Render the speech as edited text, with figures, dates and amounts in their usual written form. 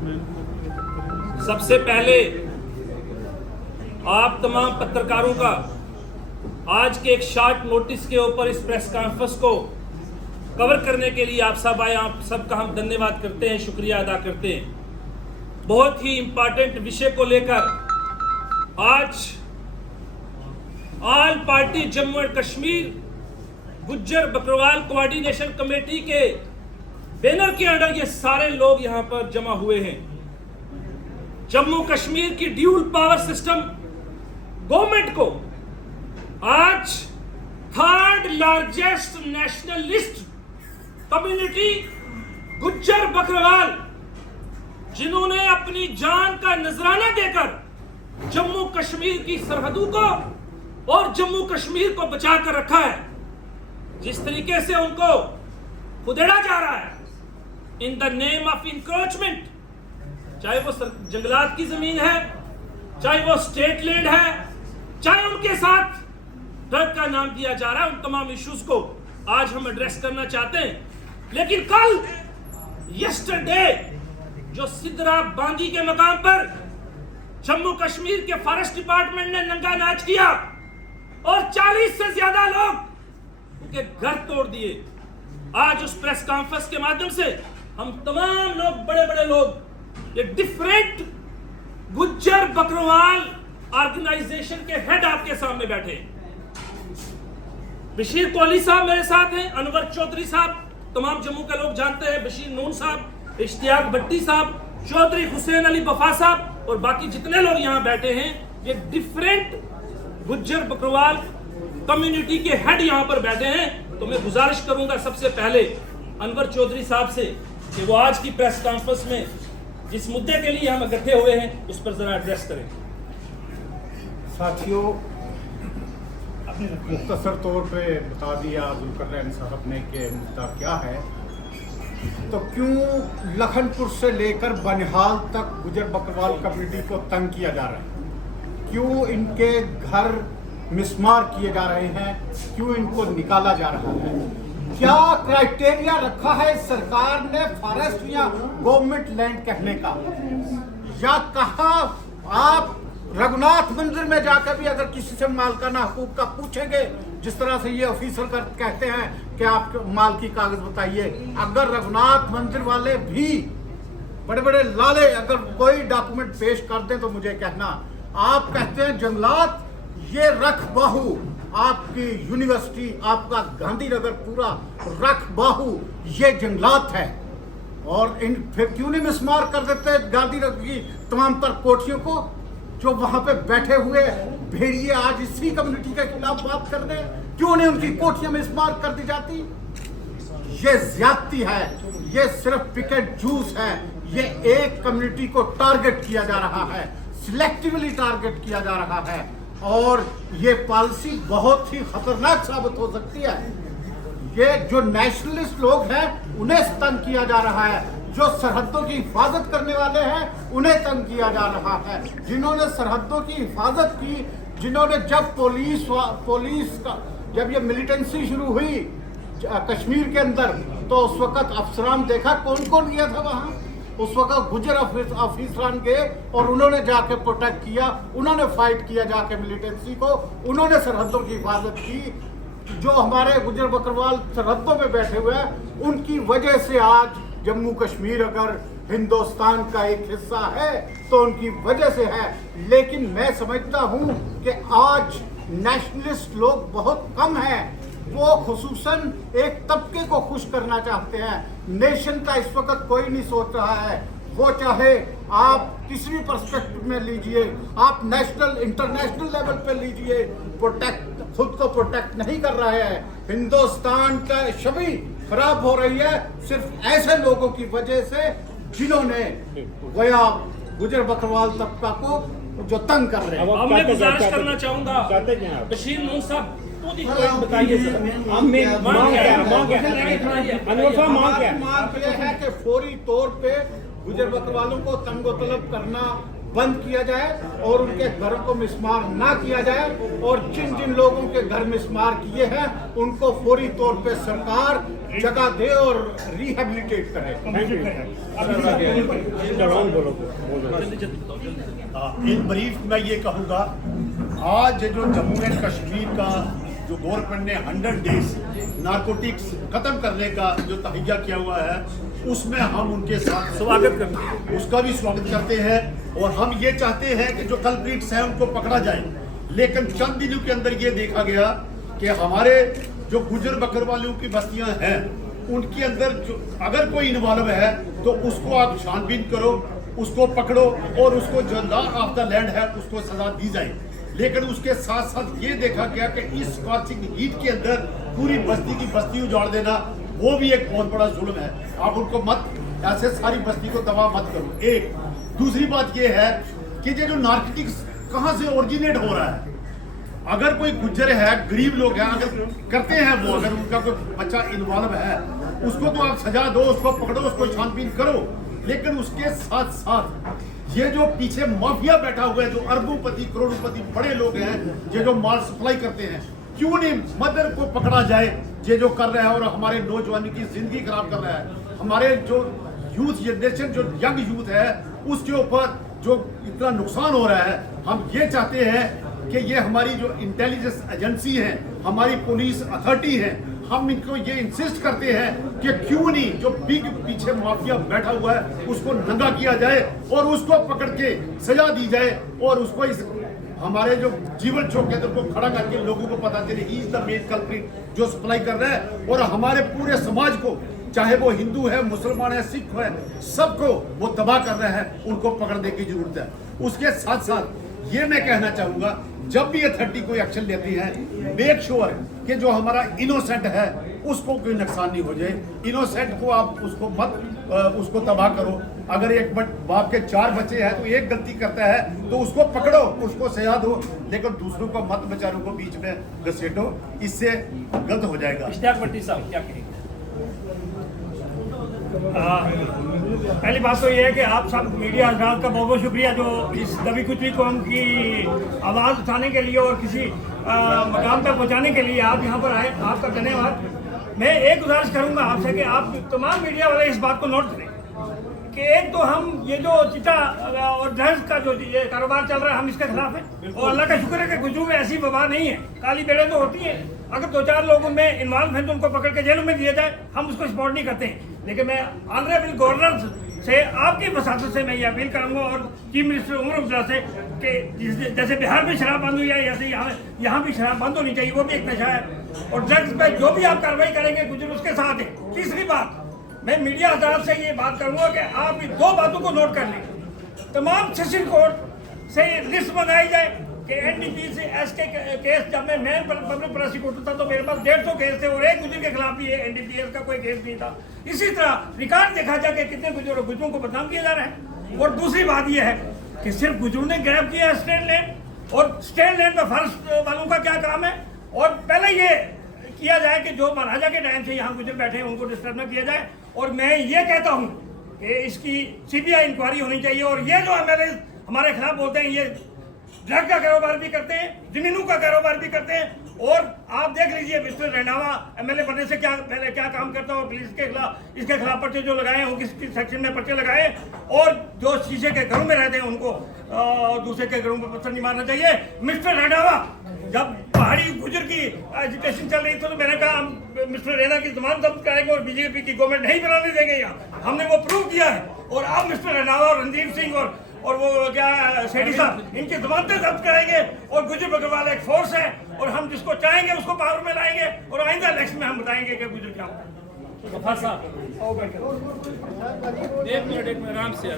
सबसे पहले आप तमाम पत्रकारों का आज के एक शॉर्ट नोटिस के ऊपर इस प्रेस कॉन्फ्रेंस को कवर करने के लिए आप सब आए, आप सबका हम धन्यवाद करते हैं, शुक्रिया अदा करते हैं। बहुत ही इंपॉर्टेंट विषय को लेकर आज all party Jammu and Kashmir Gujjar Bakarwal coordination committee के बैनर के अंडर ये सारे लोग यहां पर जमा हुए हैं। जम्मू कश्मीर की ड्यूल पावर सिस्टम गवर्नमेंट को आज third largest nationalist community Gujjar Bakarwal, जिन्होंने अपनी जान का नजराना देकर जम्मू कश्मीर की सरहदों को और जम्मू कश्मीर को बचा कर रखा है, जिस तरीके से उनको खुदेड़ा जा रहा है in the name of encroachment, चाहे वो जंगलात की जमीन है, चाहे वो स्टेट लैंड है, चाहे उनके साथ ड्रग का नाम दिया जा रहा है, उन तमाम इश्यूज को आज हम एड्रेस करना चाहते हैं। लेकिन कल यस्टरडे जो सिद्रा बांगी के मकाम पर जम्मू कश्मीर के फॉरेस्ट डिपार्टमेंट ने नंगा नाच किया और 40 से ज्यादा लोग उनके घर तोड़ दिए। आज उस प्रेस कॉन्फ्रेंस के माध्यम से हम तमाम लोग, बड़े बड़े लोग, ये डिफरेंट गुज्जर बकरवाल ऑर्गेनाइजेशन के हेड आपके सामने बैठे। बशीर कोहली साहब मेरे साथ हैं, अनवर चौधरी साहब, तमाम जम्मू के लोग जानते हैं, बशीर नून साहब, इश्तियाक भट्टी साहब, चौधरी हुसैन अली बफा साहब और बाकी जितने लोग यहाँ बैठे हैं, ये डिफरेंट गुज्जर बकरवाल कम्युनिटी के हेड यहाँ पर बैठे हैं। तो मैं गुजारिश करूंगा सबसे पहले अनवर चौधरी साहब से कि वो आज की प्रेस कॉन्फ्रेंस में जिस मुद्दे के लिए हम इकट्ठे हुए हैं उस पर जरा एड्रेस करें। साथियों, मुख्तसर तौर पे बता दिया जुल्करनैन साहब ने कि मुद्दा क्या है। तो क्यों लखनपुर से लेकर बनिहाल तक गुज्जर बकरवाल कम्युनिटी को तंग किया जा रहा है? क्यों इनके घर मिसमार किए जा रहे हैं? क्यों इनको निकाला जा रहा है? क्या क्राइटेरिया रखा है सरकार ने फॉरेस्ट या गवर्नमेंट लैंड कहने का? या कहा आप रघुनाथ मंदिर में जाकर भी अगर किसी से मालकाना हकूक का पूछेंगे, जिस तरह से ये ऑफिसर कहते हैं कि आप माल की कागज बताइए, अगर रघुनाथ मंदिर वाले भी बड़े बड़े लाले अगर कोई डॉक्यूमेंट पेश कर दें तो मुझे कहना। आप कहते हैं जंगलात, ये रख बाहू आपकी यूनिवर्सिटी, आपका गांधीनगर पूरा रख बाहू ये जंगलात है, और इन फिर क्यों नहीं मिसमार कर देते गांधीनगर की तमाम तर कोठियों को? जो वहां पे बैठे हुए भेड़िए आज इसी कम्युनिटी के खिलाफ बात कर रहे हैं, क्यों नहीं उनकी कोठियां मिसमार कर दी जाती? ये ज्यादती है, ये सिर्फ पिकेट जूस है। ये एक कम्युनिटी को टारगेट किया जा रहा है, सिलेक्टिवली टारगेट किया जा रहा है, और ये पॉलिसी बहुत ही खतरनाक साबित हो सकती है। ये जो नेशनलिस्ट लोग हैं उन्हें तंग किया जा रहा है, जो सरहदों की हिफाजत करने वाले हैं उन्हें तंग किया जा रहा है, जिन्होंने सरहदों की हिफाजत की, जिन्होंने जब पुलिस का जब ये मिलिटेंसी शुरू हुई कश्मीर के अंदर, तो उस वक्त अफसरान देखा कौन कौन गया था वहाँ। उस वक्त गुज्जर ऑफिसरान गए और उन्होंने जाके प्रोटेक्ट किया, उन्होंने फाइट किया जाके मिलिटेंसी को, उन्होंने सरहदों की हिफाजत की। जो हमारे गुज्जर बकरवाल सरहदों में बैठे हुए हैं, उनकी वजह से आज जम्मू कश्मीर अगर हिंदुस्तान का एक हिस्सा है तो उनकी वजह से है। लेकिन मैं समझता हूँ कि आज नेशनलिस्ट लोग बहुत कम हैं। वो खुसूसन एक तबके को खुश करना चाहते हैं। नेशन का इस वक्त कोई नहीं सोच रहा है। वो चाहे आप किसी भी पर्सपेक्टिव में लीजिए, आप नेशनल इंटरनेशनल लेवल पे लीजिए, खुद को प्रोटेक्ट नहीं कर रहे हैं। हिंदुस्तान का छवि खराब हो रही है सिर्फ ऐसे लोगों की वजह से, जिन्होंने गोया गुज्जर बकरवाल तबका को जो तंग कर रहे हैं। मैं गुजारिश करना चाहूंगा बशीर नून साहब, बताइए मांग है कि फौरी तौर पे गुज्जर बकरवालों को तंगो-तलब करना बंद किया जाए और उनके घरों को मिसमार ना किया जाए, और जिन जिन लोगों के घर मिसमार किए हैं उनको फौरी तौर पे सरकार जगह दे और रिहेबिलिटेट करे। इन ब्रीफ मैं ये कहूँगा, आज जो जम्मू एंड कश्मीर का जो गवर्नमेंट ने 100 डेज नारकोटिक्स खत्म करने का जो तहैया किया हुआ है, उसमें हम उनके साथ स्वागत करते हैं, उसका भी स्वागत करते हैं। और हम ये चाहते हैं कि जो कल्प्रिट्स हैं उनको पकड़ा जाए। लेकिन चंद दिनों के अंदर ये देखा गया कि हमारे जो गुजर बकरवालों की बस्तियां हैं, उनके अंदर जो अगर कोई इन्वॉल्व है तो उसको आप छानबीन करो, उसको पकड़ो और उसको जो लॉ ऑफ द लैंड है उसको सजा दी जाए। लेकिन उसके साथ साथ ये देखा गया कि इस स्कॉचिंग हीट के अंदर पूरी बस्ती की बस्ती उजाड़ देना, वो भी एक बहुत बड़ा जुल्म है। आप उनको मत ऐसे सारी बस्ती को तबाह मत करो। एक दूसरी बात ये है कि ये जो नार्कोटिक्स कहाँ से ओरिजिनेट हो रहा है, अगर कोई गुज्जर है, गरीब लोग हैं, अगर करते हैं वो, अगर उनका कोई बच्चा इन्वॉल्व है, उसको तो आप सजा दो, उसको पकड़ो, उसको छानबीन करो। लेकिन उसके साथ साथ ये जो पीछे माफिया बैठा हुआ है, जो अरबोंपति करोड़ोंपति बड़े लोग हैं, ये जो माल सप्लाई करते हैं, क्यों नहीं मदर को पकड़ा जाए, ये जो कर रहा है और हमारे नौजवान की जिंदगी खराब कर रहा है। हमारे जो यूथ जनरेशन, जो यंग यूथ है, उसके ऊपर जो इतना नुकसान हो रहा है। हम ये चाहते हैं कि ये हमारी जो इंटेलिजेंस एजेंसी है, हमारी पुलिस अथॉरिटी है, हम इनको ये इंसिस्ट करते हैं कि क्यों नहीं जो बिग पीछे माफिया बैठा हुआ है उसको नंगा किया जाए और उसको पकड़ के सजा दी जाए और उसको इस हमारे जो जीवन चौक के अंदर को खड़ा करके लोगों को पता चले he is the main culprit जो सप्लाई कर रहा है। और हमारे पूरे समाज को, चाहे वो हिंदू है, मुसलमान है, सिख है, सबको वो तबाह कर रहा है, उनको पकड़ने की जरूरत है। उसके साथ साथ ये मैं कहना चाहूंगा, जब भी अथॉरिटी कोई एक्शन लेती है, मेक श्योर कि जो हमारा इनोसेंट है उसको कोई नुकसान नहीं हो जाए। इनोसेंट को आप उसको मत उसको तबाह करो। अगर एक बाप के 4 बच्चे हैं तो एक गलती करता है तो उसको पकड़ो, उसको सजा दो, लेकिन दूसरों को मत बेचारों को बीच में घसीटो, इससे गलत हो जाएगा। इश्तियाक भट्टी साहब क्या कहेंगे? पहली बात तो ये है कि आप सब मीडिया हजरात का बहुत बहुत शुक्रिया जो इस दबी कुचली कौम की आवाज़ उठाने के लिए और किसी मकाम तक पहुंचाने के लिए आप यहाँ पर आए, आपका धन्यवाद। मैं एक गुजारिश करूँगा आपसे कि आप तमाम मीडिया वाले इस बात को नोट करें कि एक तो हम ये जो चिट्टा और ड्रग्स का जो ये कारोबार चल रहा है, हम इसके खिलाफ हैं। और अल्लाह का शुक्र है कि गुजरू में ऐसी वबा नहीं है। काली बेड़े तो होती हैं, अगर 2-4 लोग उनमें इन्वॉल्व हैं तो उनको पकड़ के जेलों में दिया जाए, हम उसको सपोर्ट नहीं करते हैं। लेकिन मैं ऑनरेबल गवर्नर से, आपकी वसातत से मैं ये अपील करूंगा और चीफ मिनिस्टर उमर अब्दुल्ला से कि जैसे बिहार में शराब बंद हुई है, ऐसे यहाँ भी शराब बंद होनी चाहिए। वो भी एक नशा है और ड्रग्स पे जो भी आप कार्रवाई करेंगे गुजर उसके साथ है। तीसरी बात, मैं मीडिया हजरात से ये बात करूंगा कि आप 2 बातों को नोट कर लें। तमाम सेशन कोर्ट से लिस्ट मंगाई जाए कि एनडीपी से एसके केस, जब मैं पब्लिक प्रोसिक्यूटर था तो मेरे पास 150 केस थे और एक गुजर के खिलाफ भी एनडीपीएस का कोई केस नहीं था। इसी तरह रिकॉर्ड देखा जाए कि कितने गुजरों को बदनाम किया जा रहा है। और दूसरी बात यह है कि सिर्फ गुजरों ने ग्रैब किया है स्टेट लैंड, और स्टेट लैंड पर फर्स्ट वालों का क्या काम है। और पहले ये किया जाए कि जो महाराजा के टाइम से यहाँ गुजर बैठे हैं उनको डिस्टर्ब न किया जाए। और मैं ये कहता हूँ कि इसकी सीबीआई इंक्वायरी होनी चाहिए। और ये जो हमारे खिलाफ बोलते हैं, ये ड्रग का कारोबार भी करते हैं, जमीनों का कारोबार भी करते हैं। और आप देख लीजिए मिस्टर रंधावा एमएलए बनने से पहले क्या काम करता है। पुलिस के खिलाफ, इसके खिलाफ पर्चे जो लगाए हैं, किस सेक्शन में पर्चे लगाए, और जो शीशे के घरों में रहते हैं उनको दूसरे के घरों में पत्थर नहीं मारना चाहिए। मिस्टर रंधावा, जब पहाड़ी गुजर की एजुकेशन चल रही थी तो मैंने कहा हम मिस्टर रैना की जमानत जब्त करेंगे और बीजेपी की गवर्नमेंट नहीं बनाने देंगे यहाँ। हमने वो प्रूव किया है। और अब मिस्टर रंधावा और रणदीप सिंह और वो क्या सेठी साहब, इनकी जमानतें जब्त करेंगे। और गुजर बकरवाल एक फोर्स है और हम जिसको चाहेंगे उसको पावर में लाएंगे और आइंदा इलेक्शन में हम बताएंगे कि गुजर क्या होगा। एक मिनट आराम से